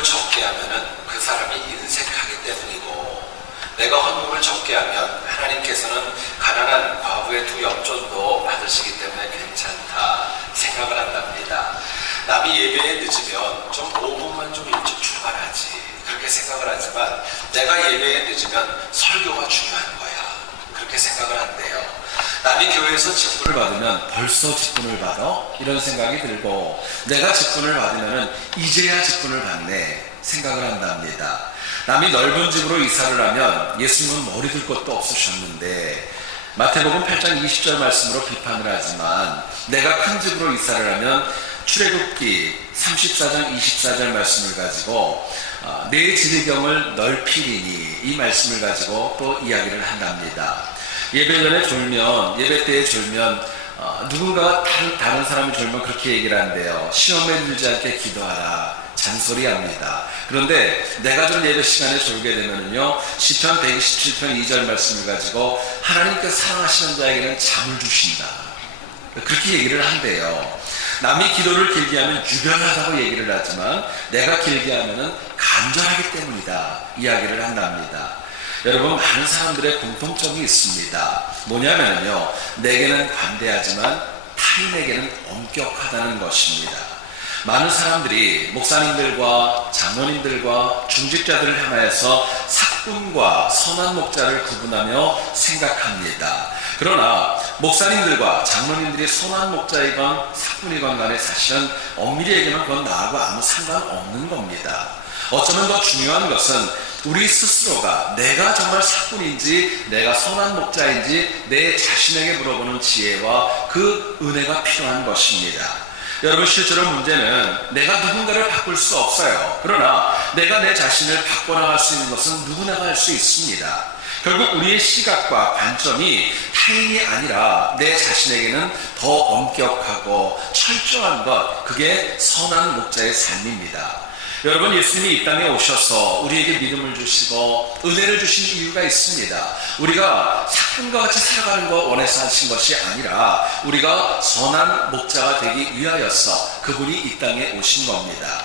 헌금을 적게 하면은 그 사람이 인색하기 때문이고, 내가 헌금을 적게 하면 하나님께서는 가난한 과부의 두 엽전도 받으시기 때문에 괜찮다 생각을 한답니다. 남이 예배에 늦으면 좀 5분만 좀 일찍 출발하지 그렇게 생각을 하지만, 내가 예배에 늦으면 설교가 중요한 거야 그렇게 생각을 한대요. 남이 교회에서 직분을 받으면 벌써 직분을 받아? 이런 생각이 들고, 내가 직분을 받으면 이제야 직분을 받네 생각을 한답니다. 남이 넓은 집으로 이사를 하면 예수님은 머리 들 것도 없으셨는데, 마태복음 8장 20절 말씀으로 비판을 하지만, 내가 큰 집으로 이사를 하면 출애굽기 34장 24절 말씀을 가지고 내 지리경을 넓히리니 이 말씀을 가지고 또 이야기를 한답니다. 예배 전에 졸면, 예배 때에 졸면 누군가 다른 사람이 졸면 그렇게 얘기를 한대요. 시험에 들지 않게 기도하라 잔소리합니다. 그런데 내가 좀 예배 시간에 졸게 되면은요, 시편 127편 2절 말씀을 가지고 하나님께서 사랑하시는 자에게는 잠을 주신다 그렇게 얘기를 한대요. 남이 기도를 길게 하면 유별나다고 얘기를 하지만, 내가 길게 하면은 간절하기 때문이다 이야기를 한답니다. 여러분, 많은 사람들의 공통점이 있습니다. 뭐냐면요, 내게는 관대하지만 타인에게는 엄격하다는 것입니다. 많은 사람들이 목사님들과 장로님들과 중직자들을 향하여서 삭군과 선한 목자를 구분하며 생각합니다. 그러나 목사님들과 장로님들이 선한 목자이건 삭군이건 간에 사실은 엄밀히 얘기하면 그건 나하고 아무 상관없는 겁니다. 어쩌면 더 중요한 것은 우리 스스로가 내가 정말 삭군인지 내가 선한 목자인지 내 자신에게 물어보는 지혜와 그 은혜가 필요한 것입니다. 여러분, 실제로 문제는 내가 누군가를 바꿀 수 없어요. 그러나 내가 내 자신을 바꿔나갈 수 있는 것은 누구나 할 수 있습니다. 결국 우리의 시각과 관점이 타인이 아니라 내 자신에게는 더 엄격하고 철저한 것, 그게 선한 목자의 삶입니다. 여러분, 예수님이 이 땅에 오셔서 우리에게 믿음을 주시고 은혜를 주신 이유가 있습니다. 우리가 삭군과 같이 살아가는 거 원해서 하신 것이 아니라 우리가 선한 목자가 되기 위하여서 그분이 이 땅에 오신 겁니다.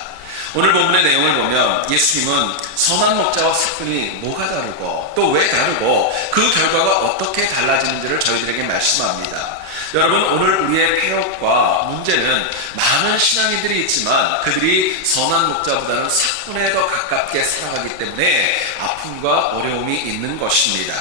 오늘 본문의 내용을 보면 예수님은 선한 목자와 삭군이 뭐가 다르고 또 왜 다르고 그 결과가 어떻게 달라지는지를 저희들에게 말씀합니다. 여러분, 오늘 우리의 폐역과 문제는 많은 신앙인들이 있지만 그들이 선한 목자보다는 삭군에 더 가깝게 살아가기 때문에 아픔과 어려움이 있는 것입니다.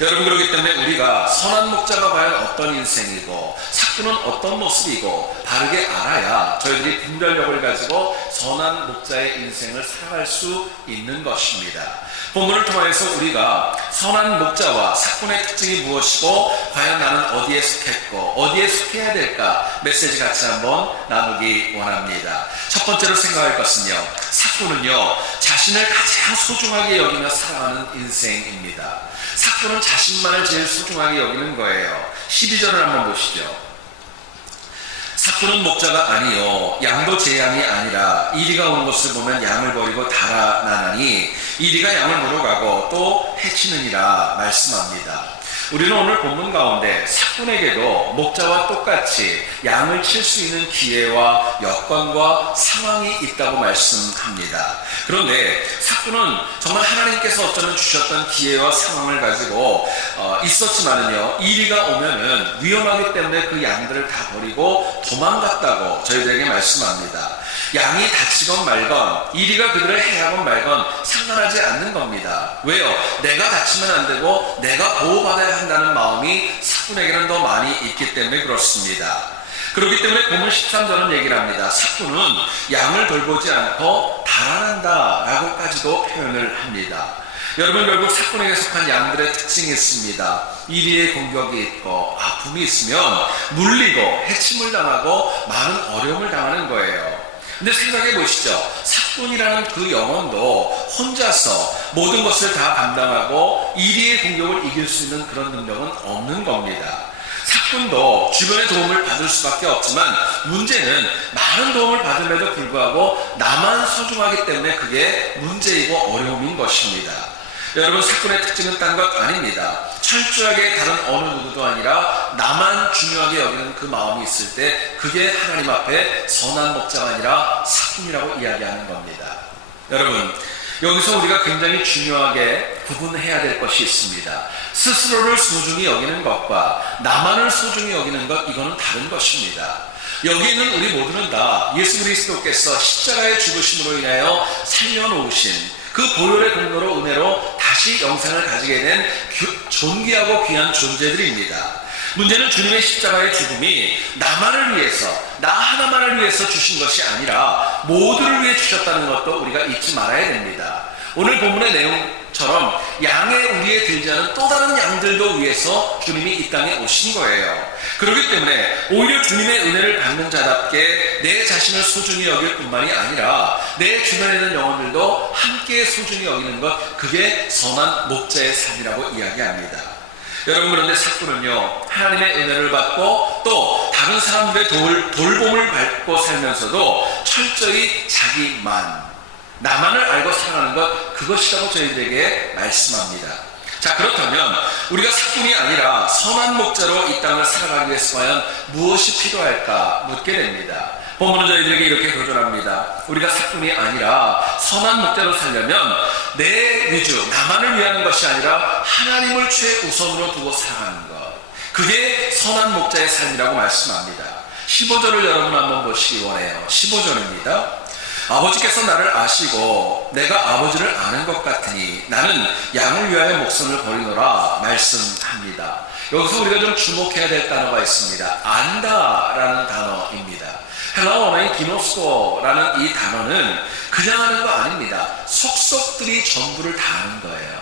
여러분, 그렇기 때문에 우리가 선한 목자가 과연 어떤 인생이고 삭군은 어떤 모습이고 바르게 알아야 저희들이 분별력을 가지고 선한 목자의 인생을 살아갈 수 있는 것입니다. 본문을 통해서 우리가 선한 목자와 삭군의 특징이 무엇이고 과연 나는 어디에 속했고 어디에 속해야 될까 메시지 같이 한번 나누기 원합니다. 첫 번째로 생각할 것은요, 삭군은요 자신을 가장 소중하게 여기며 살아가는 인생입니다. 삭군은 자신만을 제일 소중하게 여기는 거예요. 12절을 한번 보시죠. 삭군은 목자가 아니요 양도 제 양이 아니라 이리가 온 것을 보면 양을 버리고 달아나나니 이리가 양을 물어가고 또 해치느니라 말씀합니다. 우리는 오늘 본문 가운데 삭군에게도 목자와 똑같이 양을 칠 수 있는 기회와 여건과 상황이 있다고 말씀합니다. 그런데 삭군은 정말 하나님께서 어쩌면 주셨던 기회와 상황을 가지고 있었지만은요, 이리가 오면은 위험하기 때문에 그 양들을 다 버리고 도망갔다고 저희들에게 말씀합니다. 양이 다치건 말건 이리가 그들을 해하건 말건 상관하지 않는 겁니다. 왜요? 내가 다치면 안 되고 내가 보호받아야 한다는 마음이 삭군에게는 더 많이 있기 때문에 그렇습니다. 그렇기 때문에 본문 13절은 얘기를 합니다. 삭군은 양을 돌보지 않고 달아난다 라고까지도 표현을 합니다. 여러분, 결국 삭군에게 속한 양들의 특징이 있습니다. 이리의 공격이 있고 아픔이 있으면 물리고 해침을 당하고 많은 어려움을 당하는 거예요. 근데 생각해 보시죠. 삭군이라는 그 영혼도 혼자서 모든 것을 다 감당하고 이리의 공격을 이길 수 있는 그런 능력은 없는 겁니다. 삭군도 주변의 도움을 받을 수밖에 없지만 문제는 많은 도움을 받음에도 불구하고 나만 소중하기 때문에 그게 문제이고 어려움인 것입니다. 여러분, 삭군의 특징은 딴 것 아닙니다. 철저하게 다른 어느 누구도 아니라 나만 중요하게 여기는 그 마음이 있을 때 그게 하나님 앞에 선한 목자가 아니라 삭군이라고 이야기하는 겁니다. 여러분, 여기서 우리가 굉장히 중요하게 구분해야 될 것이 있습니다. 스스로를 소중히 여기는 것과 나만을 소중히 여기는 것, 이거는 다른 것입니다. 여기 있는 우리 모두는 다 예수 그리스도께서 십자가의 죽으심으로 인하여 살려놓으신 그 보혈의 공로로 은혜로 다시 영생을 가지게 된 존귀하고 귀한 존재들입니다. 문제는 주님의 십자가의 죽음이 나만을 위해서, 나 하나만을 위해서 주신 것이 아니라 모두를 위해 주셨다는 것도 우리가 잊지 말아야 됩니다. 오늘 본문의 내용처럼 양의 우리에 들지 않은 또 다른 양들도 위해서 주님이 이 땅에 오신 거예요. 그렇기 때문에 오히려 주님의 은혜를 받는 자답게 내 자신을 소중히 여길 뿐만이 아니라 내 주변에 있는 영혼들도 함께 소중히 여기는 것, 그게 선한 목자의 삶이라고 이야기합니다. 여러분, 그런데 사꾼은요, 하나님의 은혜를 받고 또 다른 사람들의 돌봄을 받고 살면서도 철저히 자기만, 나만을 알고 살아가는 것, 그것이라고 저희들에게 말씀합니다. 자, 그렇다면 우리가 사꾼이 아니라 선한 목자로 이 땅을 살아가기 위해서 과연 무엇이 필요할까 묻게 됩니다. 본문은 저희들에게 이렇게 도전합니다. 우리가 사꾼이 아니라 선한 목자로 살려면 내 위주, 나만을 위하는 것이 아니라 하나님을 최우선으로 두고 살아가는 것, 그게 선한 목자의 삶이라고 말씀합니다. 15절을 여러분 한번 보시기 원해요. 15절입니다. 아버지께서 나를 아시고 내가 아버지를 아는 것 같으니 나는 양을 위하여 목숨을 버리노라 말씀합니다. 여기서 우리가 좀 주목해야 될 단어가 있습니다. 안다라는 단어입니다. 헬라어 원어인 기노스코라는 이 단어는 그냥 하는 거 아닙니다. 속속들이 전부를 다 아는 거예요.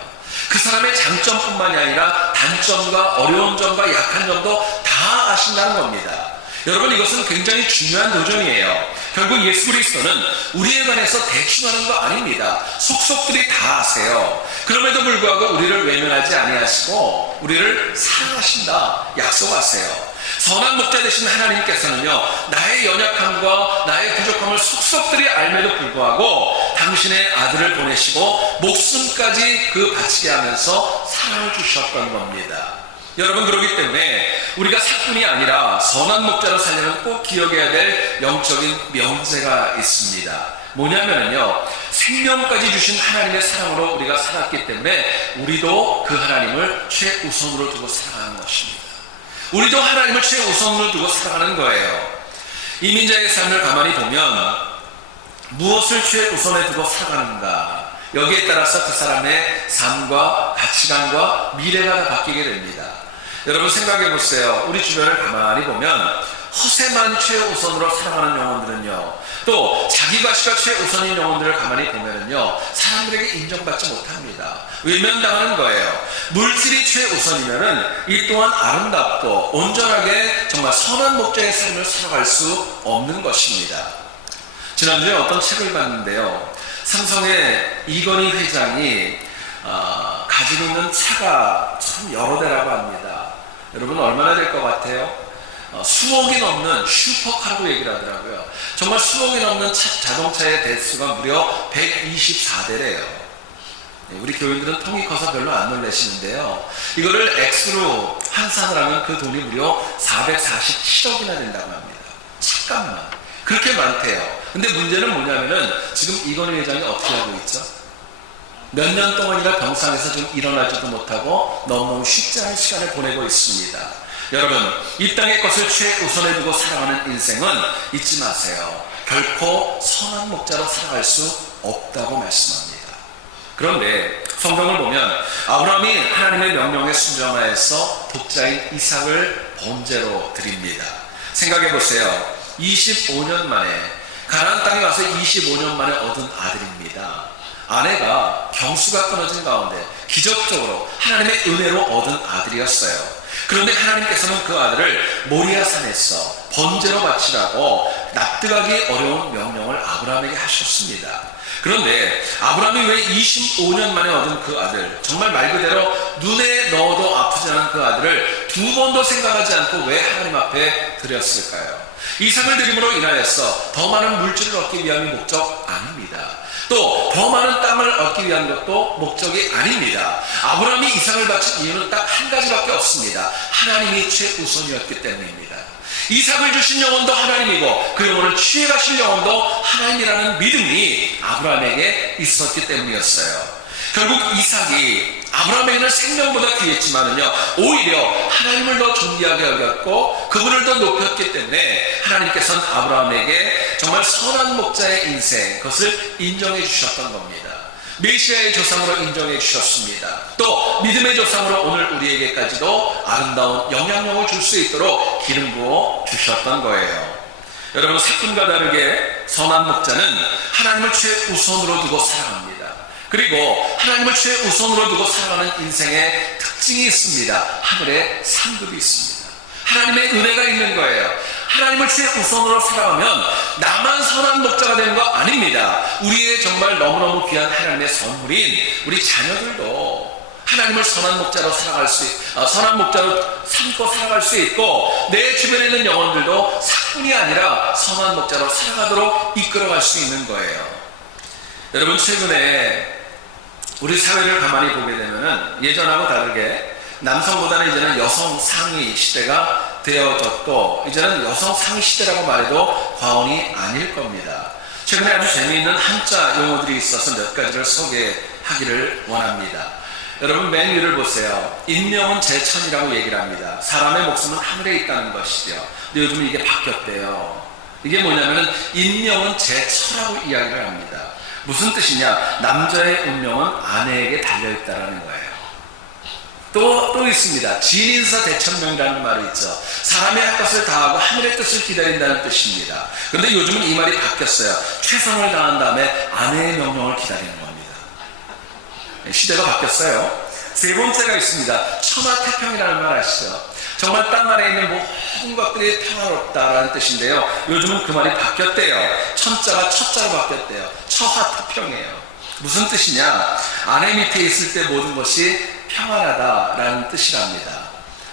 그 사람의 장점뿐만이 아니라 단점과 어려운 점과 약한 점도 다 아신다는 겁니다. 여러분, 이것은 굉장히 중요한 도전이에요. 결국 예수 그리스도는 우리에 관해서 대충 하는 거 아닙니다. 속속들이 다 아세요. 그럼에도 불구하고 우리를 외면하지 아니하시고 우리를 사랑하신다 약속하세요. 선한 목자 되신 하나님께서는요, 나의 연약함과 나의 부족함을 속속들이 알매도 불구하고 당신의 아들을 보내시고 목숨까지 그 바치게 하면서 사랑을 주셨던 겁니다. 여러분, 그렇기 때문에 우리가 사꾼이 아니라 선한 목자로 살려면 꼭 기억해야 될 영적인 명제가 있습니다. 뭐냐면요, 생명까지 주신 하나님의 사랑으로 우리가 살았기 때문에 우리도 그 하나님을 최우선으로 두고 살아가는 것입니다. 우리도 하나님을 최우선으로 두고 살아가는 거예요. 이민자의 삶을 가만히 보면 무엇을 최우선에 두고 살아가는가, 여기에 따라서 그 사람의 삶과 가치관과 미래가 다 바뀌게 됩니다. 여러분, 생각해 보세요. 우리 주변을 가만히 보면 허세만 최우선으로 살아가는 영혼들은요, 또 자기 가치가 최우선인 영혼들을 가만히 보면은요, 사람들에게 인정받지 못합니다. 외면당하는 거예요. 물질이 최우선이면은 이 또한 아름답고 온전하게 정말 선한 목자의 삶을 살아갈 수 없는 것입니다. 지난주에 어떤 책을 봤는데요, 삼성의 이건희 회장이 가지고 있는 차가 참 여러 대라고 합니다. 여러분, 얼마나 될 것 같아요? 수억이 넘는 슈퍼카라고 얘기를 하더라고요. 정말 수억이 넘는 자동차의 대수가 무려 124대래요. 우리 교인들은 통이 커서 별로 안 놀라시는데요, 이거를 액수로 환산을 하면 그 돈이 무려 447억이나 된다고 합니다. 잠깐만, 그렇게 많대요. 근데 문제는 뭐냐면은 지금 이건희 회장이 어떻게 하고 있죠? 몇 년 동안이나 병상에서 지금 일어나지도 못하고 너무너무 쉽지 않은 시간을 보내고 있습니다. 여러분, 이 땅의 것을 최우선에 두고 살아가는 인생은 잊지 마세요. 결코 선한 목자로 살아갈 수 없다고 말씀합니다. 그런데 성경을 보면 아브라함이 하나님의 명령에 순종하여서 독자인 이삭을 번제로 드립니다. 생각해 보세요. 25년 만에 가나안 땅에 와서 25년 만에 얻은 아들입니다. 아내가 경수가 끊어진 가운데 기적적으로 하나님의 은혜로 얻은 아들이었어요. 그런데 하나님께서는 그 아들을 모리아산에서 번제로 바치라고 납득하기 어려운 명령을 아브라함에게 하셨습니다. 그런데 아브라함이 왜 25년 만에 얻은 그 아들, 정말 말 그대로 눈에 넣어도 아프지 않은 그 아들을 두 번도 생각하지 않고 왜 하나님 앞에 드렸을까요? 이삭을 드림으로 인하여서 더 많은 물질을 얻기 위함이 목적 아닙니다. 또 더 많은 땅을 얻기 위한 것도 목적이 아닙니다. 아브라함이 이삭을 바친 이유는 딱 한 가지밖에 없습니다. 하나님이 최우선이었기 때문입니다. 이삭을 주신 영혼도 하나님이고 그 영혼을 취해가실 영혼도 하나님이라는 믿음이 아브라함에게 있었기 때문이었어요. 결국 이삭이 아브라함에게는 생명보다 귀했지만은요, 오히려 하나님을 더 존귀하게 여겼고 그분을 더 높였기 때문에 하나님께서는 아브라함에게 정말 선한 목자의 인생, 그것을 인정해 주셨던 겁니다. 메시아의 조상으로 인정해 주셨습니다. 또 믿음의 조상으로 오늘 우리에게까지도 아름다운 영향력을 줄 수 있도록 기름 부어 주셨던 거예요. 여러분, 사건과 다르게 선한 목자는 하나님을 최우선으로 두고 살아갑니다. 그리고 하나님을 최우선으로 두고 살아가는 인생의 특징이 있습니다. 하늘에 상급이 있습니다. 하나님의 은혜가 있는 거예요. 하나님을 최우선으로 살아가면 나만 선한 목자가 되는 거 아닙니다. 우리의 정말 너무너무 귀한 하나님의 선물인 우리 자녀들도 하나님을 선한 목자로 선한 목자로 삼고 살아갈 수 있고, 내 주변에 있는 영혼들도 사꾼이 아니라 선한 목자로 살아가도록 이끌어갈 수 있는 거예요. 여러분, 최근에 우리 사회를 가만히 보게 되면은 예전하고 다르게 남성보다는 이제는 여성 상위 시대가 되어졌고, 이제는 여성 상위 시대라고 말해도 과언이 아닐 겁니다. 최근에 아주 재미있는 한자 용어들이 있어서 몇 가지를 소개하기를 원합니다. 여러분, 맨 위를 보세요. 인명은 제천이라고 얘기를 합니다. 사람의 목숨은 하늘에 있다는 것이죠. 근데 요즘 이게 바뀌었대요. 이게 뭐냐면은 인명은 제처라고 이야기를 합니다. 무슨 뜻이냐? 남자의 운명은 아내에게 달려있다라는 거예요. 또 있습니다. 진인서 대천명이라는 말이 있죠. 사람이 할 것을 다하고 하늘의 뜻을 기다린다는 뜻입니다. 그런데 요즘은 이 말이 바뀌었어요. 최선을 다한 다음에 아내의 명령을 기다리는 겁니다. 시대가 바뀌었어요. 세 번째가 있습니다. 천하태평이라는 말 아시죠? 정말 땅 아래에 있는 모든 것들이 평화롭다라는 뜻인데요. 요즘은 그 말이 바뀌었대요. 천자가 첫자로 바뀌었대요. 처화태평이에요. 무슨 뜻이냐? 아내 밑에 있을 때 모든 것이 평안하다라는 뜻이랍니다.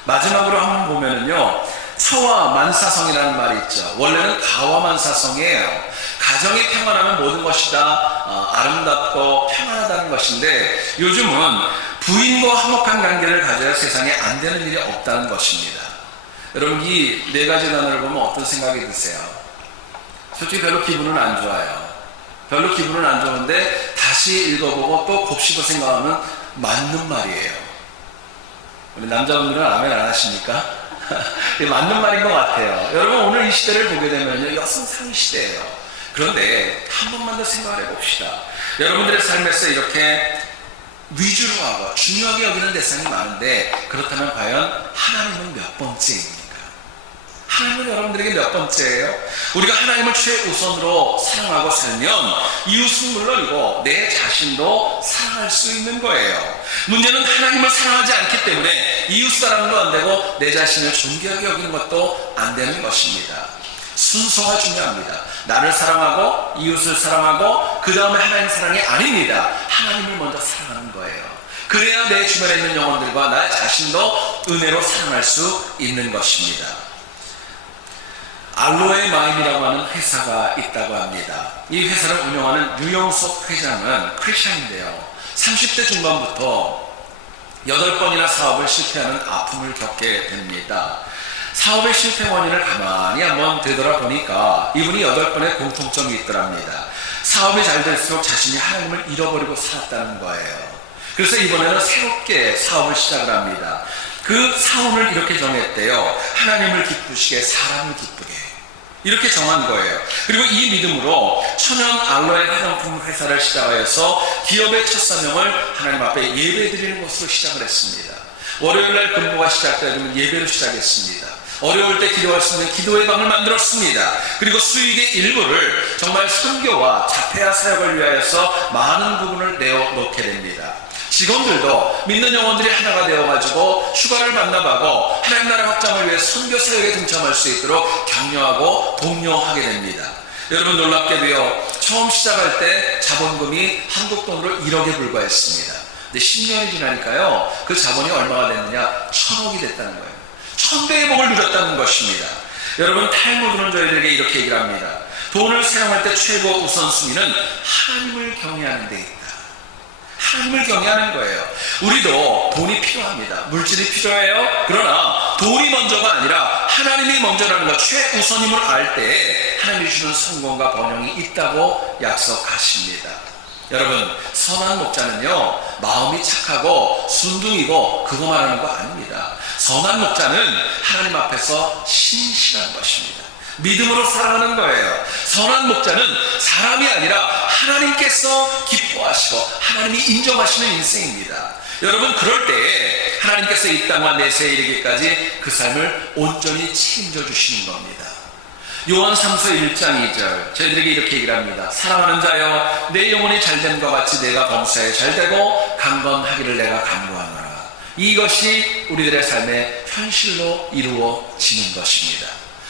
마지막으로 한번 보면은요, 처화만사성이라는 말이 있죠. 원래는 가화만사성이에요. 가정이 평안하면 모든 것이 다 아름답고 평안하다는 것인데, 요즘은 부인과 화목한 관계를 가져야 세상에 안 되는 일이 없다는 것입니다. 여러분, 이 네 가지 단어를 보면 어떤 생각이 드세요? 솔직히 별로 기분은 안 좋아요. 별로 기분은 안 좋은데 다시 읽어보고 또 곱씹어 생각하면 맞는 말이에요. 우리 남자분들은 아멘 안 하십니까? 맞는 말인 것 같아요. 여러분, 오늘 이 시대를 보게 되면요, 여성 상위 시대예요. 그런데 한 번만 더 생각을 해봅시다. 여러분들의 삶에서 이렇게 위주로 하고 중요하게 여기는 대상이 많은데, 그렇다면 과연 하나님은 몇 번째입니까? 하나님은 여러분들에게 몇 번째예요? 우리가 하나님을 최우선으로 사랑하고 살면 이웃은 물론이고 내 자신도 사랑할 수 있는 거예요. 문제는 하나님을 사랑하지 않기 때문에 이웃 사랑도 안 되고 내 자신을 존귀하게 여기는 것도 안 되는 것입니다. 순서가 중요합니다. 나를 사랑하고 이웃을 사랑하고 그 다음에 하나님 사랑이 아닙니다. 하나님을 먼저 사랑하는 거예요. 그래야 내 주변에 있는 영혼들과 나 자신도 은혜로 사랑할 수 있는 것입니다. 알로에 마임이라고 하는 회사가 있다고 합니다. 이 회사를 운영하는 유영석 회장은 크리스천인데요. 30대 중반부터 8번이나 사업을 실패하는 아픔을 겪게 됩니다. 사업의 실패 원인을 가만히 한번 되돌아보니까 이분이 8번의 공통점이 있더랍니다. 사업이 잘 될수록 자신이 하나님을 잃어버리고 살았다는 거예요. 그래서 이번에는 새롭게 사업을 시작을 합니다. 그 사업을 이렇게 정했대요. 하나님을 기쁘시게 사람을 기쁘게, 이렇게 정한 거예요. 그리고 이 믿음으로 천연 알로에 화장품 회사를 시작하여서 기업의 첫 사명을 하나님 앞에 예배드리는 것으로 시작을 했습니다. 월요일날 근무가 시작되면 예배로 시작했습니다. 어려울 때 기도할 수 있는 기도의 방을 만들었습니다. 그리고 수익의 일부를 정말 선교와 자폐아 사역을 위하여서 많은 부분을 내어놓게 됩니다. 직원들도 믿는 영혼들이 하나가 되어가지고 휴가를 만나가고 하나님 나라 확장을 위해 선교 사역에 동참할 수 있도록 격려하고 독려하게 됩니다. 여러분, 놀랍게도요, 처음 시작할 때 자본금이 한국 돈으로 1억에 불과했습니다. 근데 10년이 지나니까요, 그 자본이 얼마가 됐느냐? 1000억이 됐다는 거예요. 1000배의 복을 누렸다는 것입니다. 여러분, 탈무드는 저희들에게 이렇게 얘기를 합니다. 돈을 사용할 때 최고 우선순위는 하나님을 경외하는 데 있다. 하나님을 경외하는 거예요. 우리도 돈이 필요합니다. 물질이 필요해요. 그러나 돈이 먼저가 아니라 하나님이 먼저라는 것, 최우선임을 알 때 하나님이 주는 성공과 번영이 있다고 약속하십니다. 여러분, 선한 목자는요, 마음이 착하고 순둥이고 그거 말하는 거 아닙니다. 선한 목자는 하나님 앞에서 신실한 것입니다. 믿음으로 살아가는 거예요. 선한 목자는 사람이 아니라 하나님께서 기뻐하시고 하나님이 인정하시는 인생입니다. 여러분, 그럴 때에 하나님께서 이 땅과 내세에 이르기까지 그 삶을 온전히 책임져 주시는 겁니다. 요한 3서 1장 2절 저희들에게 이렇게 얘기를 합니다. 사랑하는 자여, 내 영혼이 잘됨과 같이 내가 범사에 잘되고 강건하기를 내가 간구하노라. 이것이 우리들의 삶의 현실로 이루어지는 것입니다.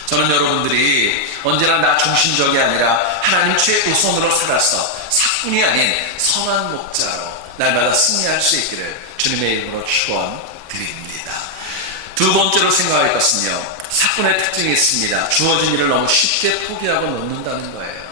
저는 여러분들이 언제나 나 중심적이 아니라 하나님 최우선으로 살아서 사꾼이 아닌 선한 목자로 날마다 승리할 수 있기를 주님의 이름으로 축원드립니다. 두 번째로 생각할 것은요, 사꾼의 특징이 있습니다. 주어진 일을 너무 쉽게 포기하고 놓는다는 거예요.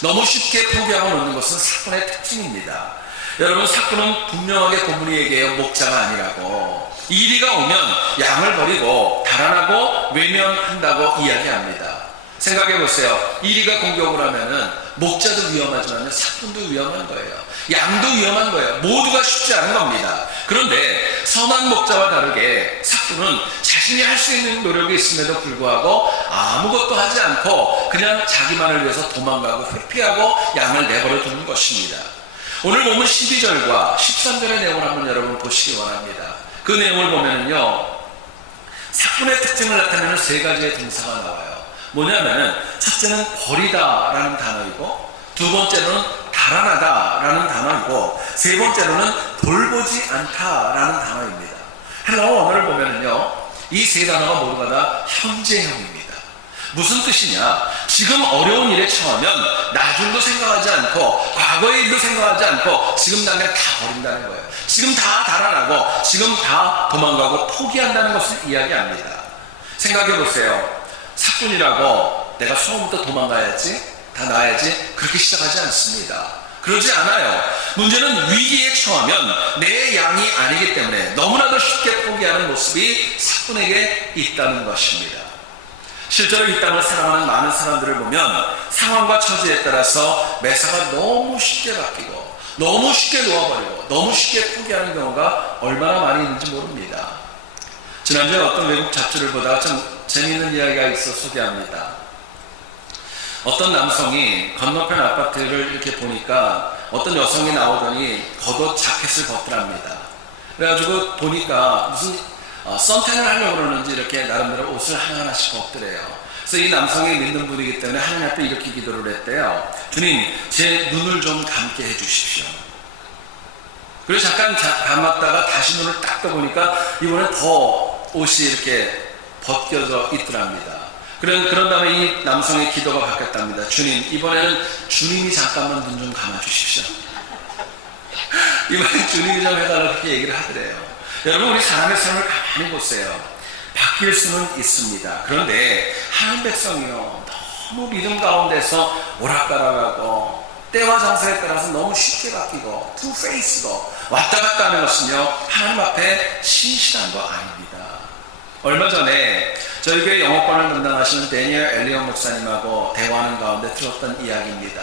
너무 쉽게 포기하고 놓는 것은 사꾼의 특징입니다. 여러분, 사꾼은 분명하게 본문이 얘기해요. 목자가 아니라고. 이리가 오면 양을 버리고 달아나고 외면한다고 이야기합니다. 생각해 보세요. 이리가 공격을 하면은 목자도 위험하지만 사꾼도 위험한 거예요. 양도 위험한 거예요. 모두가 쉽지 않은 겁니다. 그런데 선한 목자와 다르게 사꾼은 자신이 할 수 있는 노력이 있음에도 불구하고 아무것도 하지 않고 그냥 자기만을 위해서 도망가고 회피하고 양을 내버려 두는 것입니다. 오늘 보면 12절과 13절의 내용을 한번 여러분 보시기 원합니다. 그 내용을 보면은요, 사꾼의 특징을 나타내는 세 가지의 동사가 나와요. 뭐냐면은 첫째는 버리다라는 단어이고, 두 번째로는 달아나다라는 단어이고, 세 번째로는 돌보지 않다라는 단어입니다. 헬라어 언어를 보면은요, 이 세 단어가 모두가 다 현재형입니다. 무슨 뜻이냐? 지금 어려운 일에 처하면 나중도 생각하지 않고 과거의 일도 생각하지 않고 지금 당장 다 버린다는 거예요. 지금 다 달아나고 지금 다 도망가고 포기한다는 것을 이야기합니다. 생각해 보세요. 사꾼이라고 내가 처음부터 도망가야지, 다 나야지, 그렇게 시작하지 않습니다. 그러지 않아요. 문제는 위기에 처하면 내 양이 아니기 때문에 너무나도 쉽게 포기하는 모습이 사꾼에게 있다는 것입니다. 실제로 이 땅을 살아가는 많은 사람들을 보면 상황과 처지에 따라서 매사가 너무 쉽게 바뀌고 너무 쉽게 놓아버리고 너무 쉽게 포기하는 경우가 얼마나 많이 있는지 모릅니다. 지난주에 어떤 외국 잡지를 보다가 좀 재미있는 이야기가 있어 소개합니다. 어떤 남성이 건너편 아파트를 이렇게 보니까 어떤 여성이 나오더니 겉옷 자켓을 벗더랍니다. 그래가지고 보니까 무슨 선탠을 하려고 그러는지 이렇게 나름대로 옷을 하나하나씩 벗더래요. 그래서 이 남성이 믿는 분이기 때문에 하나님 앞에 이렇게 기도를 했대요. 주님, 제 눈을 좀 감게 해주십시오. 그리고 잠깐 감았다가 다시 눈을 딱 떠보니까 이번엔 더 옷이 이렇게 벗겨져 있더랍니다. 그런 다음에 이 남성의 기도가 바뀌었답니다. 주님, 이번에는 주님이 잠깐만 눈 좀 감아주십시오. 이번엔 주님이 좀 해달라고 그렇게 얘기를 하더래요. 여러분, 우리 사람의 삶을 가만히 보세요. 바뀔 수는 있습니다. 그런데 하나님 백성이요, 너무 믿음 가운데서 오락가락하고 때와 장소에 따라서 너무 쉽게 바뀌고 투페이스고 왔다 갔다 하는 것은요, 하나님 앞에 신실한 거 아닙니다. 얼마 전에 저희 교회 영어권을 담당하시는 데니얼 엘리언 목사님하고 대화하는 가운데 들었던 이야기입니다.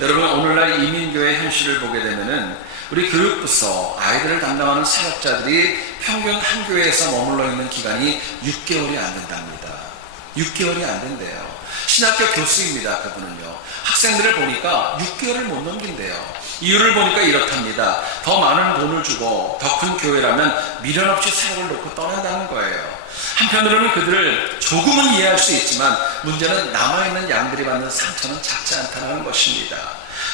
여러분, 오늘날 이민교회 현실을 보게 되면은 우리 교육부서 아이들을 담당하는 사역자들이 평균 한 교회에서 머물러 있는 기간이 6개월이 안 된답니다. 6개월이 안 된대요. 신학교 교수입니다. 그분은요. 학생들을 보니까 6개월을 못 넘긴대요. 이유를 보니까 이렇답니다. 더 많은 돈을 주고 더 큰 교회라면 미련 없이 사역을 놓고 떠난다는 거예요. 한편으로는 그들을 조금은 이해할 수 있지만 문제는 남아있는 양들이 받는 상처는 작지 않다는 것입니다.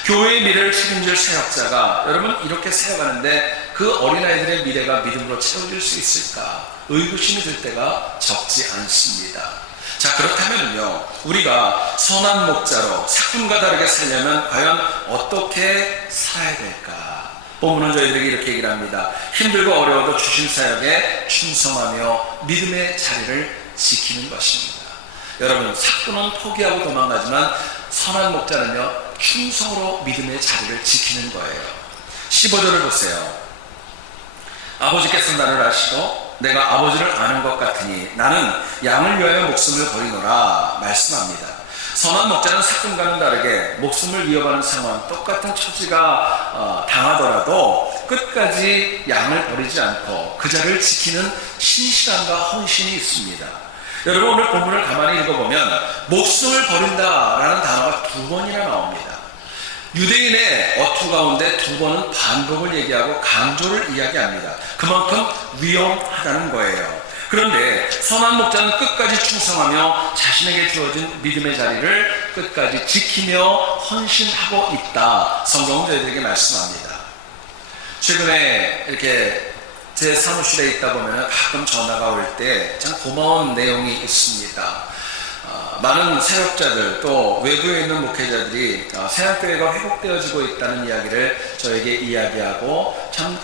교회의 미래를 책임질 사역자가 여러분 이렇게 살아가는데 그 어린아이들의 미래가 믿음으로 채워질 수 있을까? 의구심이 들 때가 적지 않습니다. 자, 그렇다면요, 우리가 선한 목자로 사꾼과 다르게 살려면 과연 어떻게 살아야 될까? 본문은 저희들에게 이렇게 얘기를 합니다. 힘들고 어려워도 주신 사역에 충성하며 믿음의 자리를 지키는 것입니다. 여러분, 사꾼은 포기하고 도망가지만 선한 목자는요, 충성으로 믿음의 자리를 지키는 거예요. 15절을 보세요. 아버지께서 나를 아시고 내가 아버지를 아는 것 같으니 나는 양을 위하여 목숨을 버리노라 말씀합니다. 선한 목자는 사건과는 다르게 목숨을 위협하는 상황, 똑같은 처지가 당하더라도 끝까지 양을 버리지 않고 그 자를 지키는 신실함과 헌신이 있습니다. 여러분, 오늘 본문을 가만히 읽어보면 목숨을 버린다라는 단어가 2번이나 나옵니다. 유대인의 어투 가운데 2번은 반복을 얘기하고 강조를 이야기합니다. 그만큼 위험하다는 거예요. 그런데 선한 목자는 끝까지 충성하며 자신에게 주어진 믿음의 자리를 끝까지 지키며 헌신하고 있다. 성경은 저희들에게 말씀합니다. 최근에 이렇게 제 사무실에 있다 보면 가끔 전화가 올 때 참 고마운 내용이 있습니다. 많은 사역자들 또 외부에 있는 목회자들이 세안교회가 회복되어지고 있다는 이야기를 저에게 이야기하고 참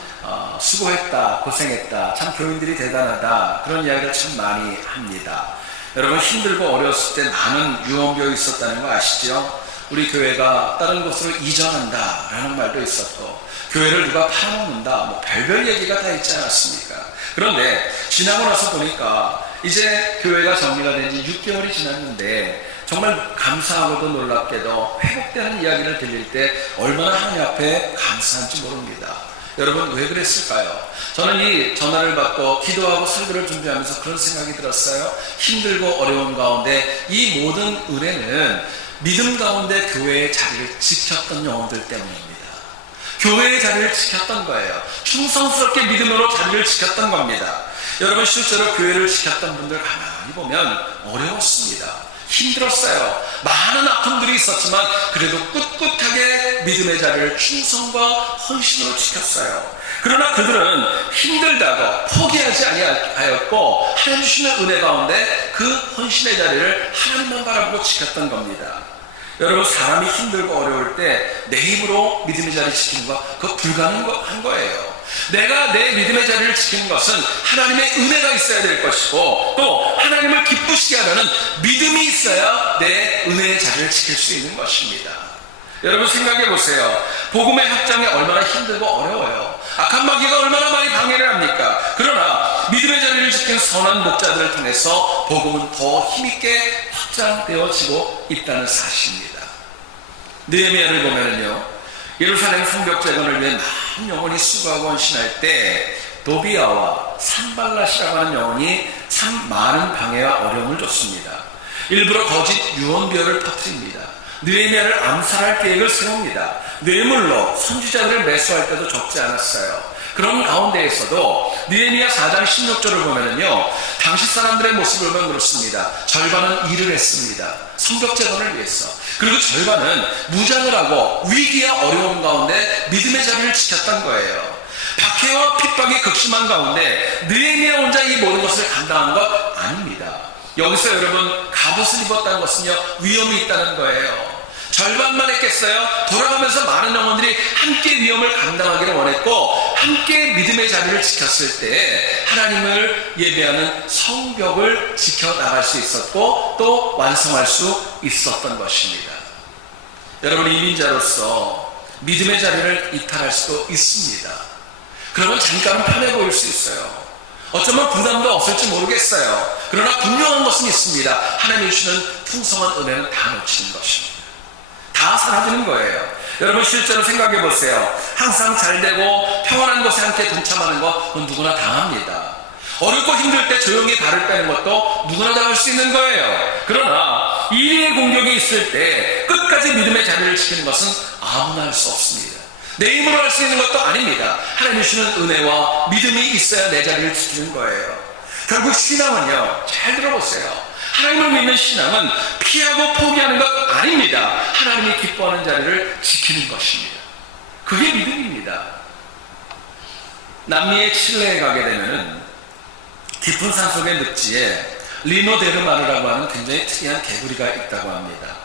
수고했다, 고생했다, 참 교인들이 대단하다, 그런 이야기를 참 많이 합니다. 여러분, 힘들고 어려웠을 때 많은 유언비어 있었다는 거 아시죠? 우리 교회가 다른 곳으로 이전한다 라는 말도 있었고, 교회를 누가 팔아먹는다, 뭐 별별 얘기가 다 있지 않았습니까? 그런데 지나고 나서 보니까 이제 교회가 정리가 된 지 6개월이 지났는데 정말 감사하고도 놀랍게도 회복되는 이야기를 들릴 때 얼마나 하나님 앞에 감사한지 모릅니다. 여러분, 왜 그랬을까요? 저는 이 전화를 받고 기도하고 설교를 준비하면서 그런 생각이 들었어요. 힘들고 어려운 가운데 이 모든 은혜는 믿음 가운데 교회의 자리를 지켰던 영혼들 때문입니다. 교회의 자리를 지켰던 거예요. 충성스럽게 믿음으로 자리를 지켰던 겁니다. 여러분, 실제로 교회를 지켰던 분들 가만히 보면 어려웠습니다. 힘들었어요. 많은 아픔들이 있었지만 그래도 꿋꿋하게 믿음의 자리를 충성과 헌신으로 지켰어요. 그러나 그들은 힘들다고 포기하지 아니하였고 하나님 주시는 은혜 가운데 그 헌신의 자리를 하나님만 바라보고 지켰던 겁니다. 여러분, 사람이 힘들고 어려울 때 내 힘으로 믿음의 자리를 지키는 거, 그거 불가능한 거예요. 내가 내 믿음의 자리를 지키는 것은 하나님의 은혜가 있어야 될 것이고, 또 하나님을 기쁘시게 하려는 믿음이 있어야 내 은혜의 자리를 지킬 수 있는 것입니다. 여러분, 생각해 보세요. 복음의 확장이 얼마나 힘들고 어려워요. 악한 마귀가 얼마나 많이 방해를 합니까? 그러나 믿음의 자리를 지킨 선한 목자들을 통해서 복음은 더 힘있게 확장되어지고 있다는 사실입니다. 느헤미야를 보면은요, 예루살렘 성벽 재건을 위해 많은 영혼이 수고하고 헌신할 때 도비아와 산발랏이라고 하는 영혼이 참 많은 방해와 어려움을 줬습니다. 일부러 거짓 유언비어를 퍼뜨립니다. 느헤미야를 암살할 계획을 세웁니다. 뇌물로 선지자들을 매수할 때도 적지 않았어요. 그런 가운데에서도 느헤미야 4장 16절을 보면은요, 당시 사람들의 모습을 보면 그렇습니다. 절반은 일을 했습니다. 성벽 재건을 위해서. 그리고 절반은 무장을 하고 위기와 어려움 가운데 믿음의 자리를 지켰던 거예요. 박해와 핍박이 극심한 가운데 느헤미야 혼자 이 모든 것을 감당한 것 아닙니다. 여기서 여러분, 갑옷을 입었다는 것은요, 위험이 있다는 거예요. 절반만 했겠어요? 돌아가면서 많은 영혼들이 함께 위험을 감당하기를 원했고, 함께 믿음의 자리를 지켰을 때 하나님을 예배하는 성벽을 지켜나갈 수 있었고 또 완성할 수 있었던 것입니다. 여러분, 이민자로서 믿음의 자리를 이탈할 수도 있습니다. 그러면 잠깐은 편해 보일 수 있어요. 어쩌면 부담도 없을지 모르겠어요. 그러나 분명한 것은 있습니다. 하나님이 주시는 풍성한 은혜는 다 놓치는 것입니다. 다 사라지는 거예요. 여러분, 실제로 생각해 보세요. 항상 잘되고 평안한 곳에 함께 동참하는 거, 그건 누구나 당합니다. 어렵고 힘들 때 조용히 발을 빼는 것도 누구나 다 할 수 있는 거예요. 그러나 이리의 공격이 있을 때 끝까지 믿음의 자리를 지키는 것은 아무나 할 수 없습니다. 내 힘으로 할 수 있는 것도 아닙니다. 하나님 주시는 은혜와 믿음이 있어야 내 자리를 지키는 거예요. 결국 신앙은요, 잘 들어보세요. 하나님을 믿는 신앙은 피하고 포기하는 것 아닙니다. 하나님이 기뻐하는 자리를 지키는 것입니다. 그게 믿음입니다. 남미의 칠레에 가게 되면 깊은 산속의 늪지에 리노데르마르라고 하는 굉장히 특이한 개구리가 있다고 합니다.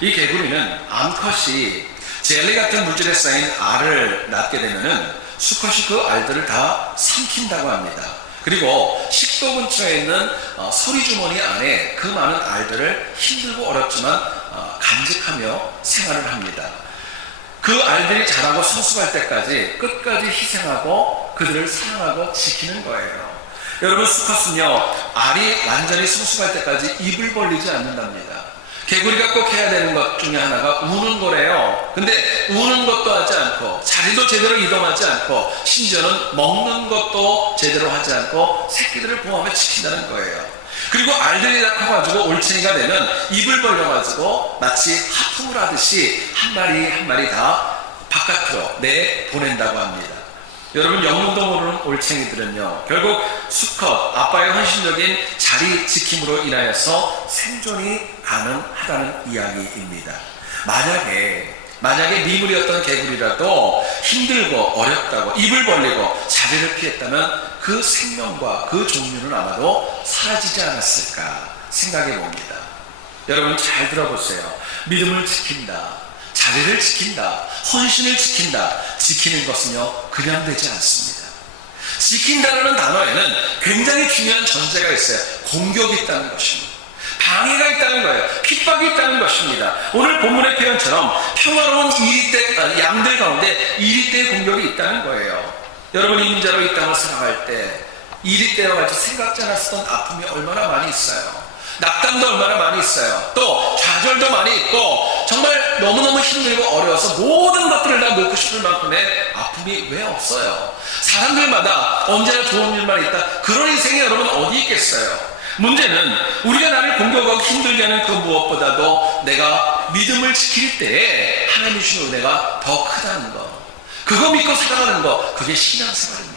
이 개구리는 암컷이 젤리 같은 물질에 쌓인 알을 낳게 되면 수컷이 그 알들을 다 삼킨다고 합니다. 그리고 식도 근처에 있는 소리주머니 안에 그 많은 알들을 힘들고 어렵지만 간직하며 생활을 합니다. 그 알들이 자라고 성숙할 때까지 끝까지 희생하고 그들을 사랑하고 지키는 거예요. 여러분, 수컷은요, 알이 완전히 성숙할 때까지 입을 벌리지 않는답니다. 개구리가 꼭 해야 되는 것 중에 하나가 우는 거래요. 근데 우는 것도 하지 않고 자리도 제대로 이동하지 않고 심지어는 먹는 것도 제대로 하지 않고 새끼들을 보호하며 지킨다는 거예요. 그리고 알들이 다 커가지고 올챙이가 되면 입을 벌려가지고 마치 하품을 하듯이 한 마리 한 마리 다 바깥으로 내보낸다고 합니다. 여러분, 영문도 모르는 올챙이들은요, 결국 수컷 아빠의 헌신적인 자리 지킴으로 인하여서 생존이 가능하다는 이야기입니다. 만약에 미물이었던 개구리라도 힘들고 어렵다고 입을 벌리고 자리를 피했다면 그 생명과 그 종류는 아마도 사라지지 않았을까 생각해 봅니다. 여러분, 잘 들어보세요. 믿음을 지킨다, 자리를 지킨다, 헌신을 지킨다, 지키는 것은요 그냥 되지 않습니다. 지킨다라는 단어에는 굉장히 중요한 전제가 있어요. 공격이 있다는 것입니다. 방해가 있다는 거예요. 핍박이 있다는 것입니다. 오늘 본문의 표현처럼 평화로운 양들 가운데 이리때의 공격이 있다는 거예요. 여러분, 이민자로 이 땅을 살아갈 때 이리때와 같이 생각지 않았었던 아픔이 얼마나 많이 있어요. 낙담도 얼마나 많이 있어요. 또 좌절도 많이 있고 정말 너무너무 힘들고 어려워서 모든 것들을 다 놓고 싶을 만큼의 아픔이 왜 없어요? 사람들마다 언제나 좋은 일만 있다, 그런 인생이 여러분 어디 있겠어요? 문제는 우리가 나를 공격하고 힘들게 하는 그 무엇보다도 내가 믿음을 지킬 때에 하나님이 주신 은혜가 더 크다는 거, 그거 믿고 살아가는 거, 그게 신앙생활입니다.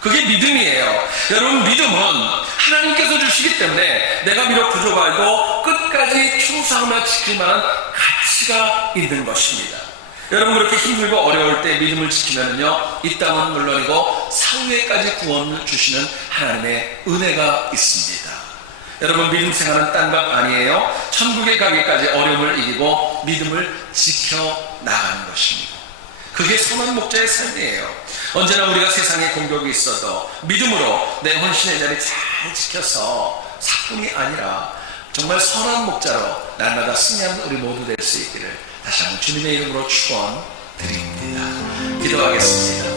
그게 믿음이에요. 여러분, 믿음은 하나님께서 주시기 때문에 내가 비록 부족하고 끝까지 충성하며 지킬 만한 가치가 있는 것입니다. 여러분, 그렇게 힘들고 어려울 때 믿음을 지키면요, 이 땅은 물론이고 사후에까지 구원을 주시는 하나님의 은혜가 있습니다. 여러분, 믿음 생활은 딴각 아니에요. 천국에 가기까지 어려움을 이기고 믿음을 지켜나가는 것입니다. 그게 선한 목자의 삶이에요. 언제나 우리가 세상에 공격이 있어도 믿음으로 내 헌신의 자리 잘 지켜서 사뿐이 아니라 정말 선한 목자로 날마다 승리하는 우리 모두 될 수 있기를 다시 한번 주님의 이름으로 축원드립니다. 기도하겠습니다.